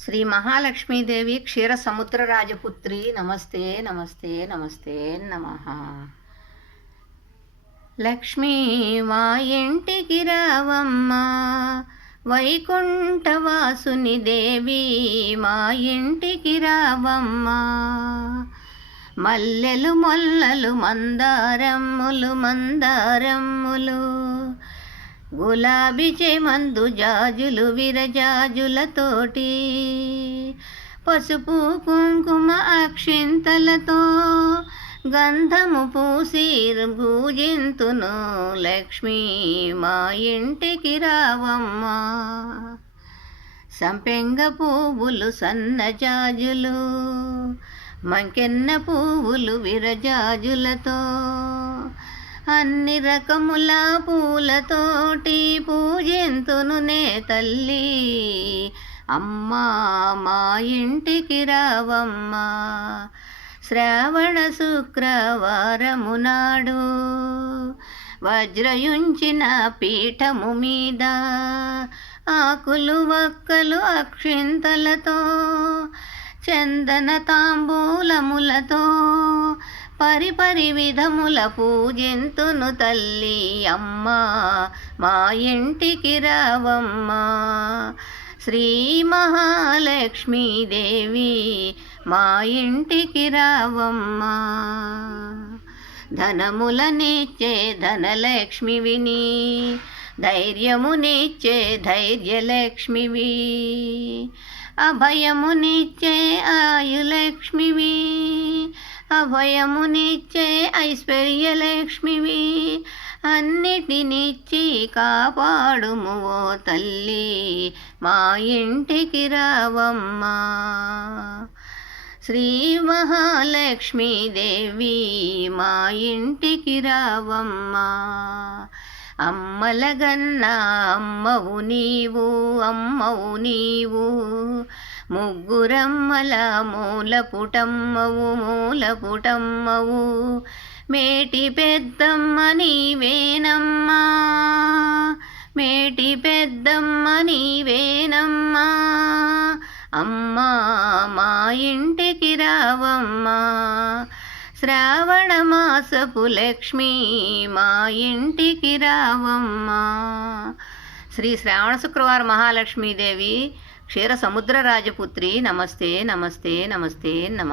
శ్రీ మహాలక్ష్మీదేవి క్షీర సముద్ర రాజపుత్రి నమస్తే నమస్తే నమస్తే నమ. లక్ష్మీ మా ఇంటికి రావమ్మా. వైకుంఠవాసుని దేవి మా ఇంటికి రావమ్మా. మల్లెలు మొల్లలు మందారమ్ములు మందారమ్ములు గులాబీ చేమందు జాజులు విరజాజులతోటి పసుపు కుంకుమ అక్షింతలతో గంధము పూసి పూజింతును లక్ష్మీ మా ఇంటికి రావమ్మా. సంపెంగ పువ్వులు సన్నజాజులు మంకెన్న పువ్వులు విరజాజులతో అన్ని రకముల పూలతోటి పూజెంతును నే తల్లి. అమ్మా మా ఇంటికి రావమ్మా. శ్రావణ శుక్రవారము నాడు వజ్రయుంచిన పీఠము మీద ఆకులు వక్కలు అక్షింతలతో చందన తాంబూలములతో పరిపరి విధముల పూజింతును తల్లి అమ్మా మా ఇంటికి రావమ్మ. శ్రీ మహాలక్ష్మీదేవి మా ఇంటికి రావమ్మా. ధనములనిచ్చే ధనలక్ష్మివిని ధైర్యమునిచ్చే ధైర్యలక్ష్మివి. అభయమునిచ్చే ఆయులక్ష్మివి. అభయమునిచ్చే ఐశ్వర్యలక్ష్మివి అన్నిటినిచ్చి కాపాడుము ఓ తల్లి మా ఇంటికి రావమ్మా. శ్రీ మహాలక్ష్మీదేవి మా ఇంటికి రావమ్మా. అమ్మలగన్న అమ్మవు నీవు అమ్మవు నీవు ముగ్గురమ్మల మూల పుటమ్మవు మూల పుటమ్మవు మేటి పెద్దమ్మ నీవేనమ్మా. మేటి పెద్దమ్మ నీవేనమ్మా. అమ్మా మా ఇంటికి రావమ్మా. శ్రావణ మాసపు లక్ష్మి మా ఇంటికి రావమ్మా. శ్రీ శ్రావణ శుక్రవారం మహాలక్ష్మీదేవి క్షీర సముద్ర నమస్తే నమస్తే నమస్తే నమ.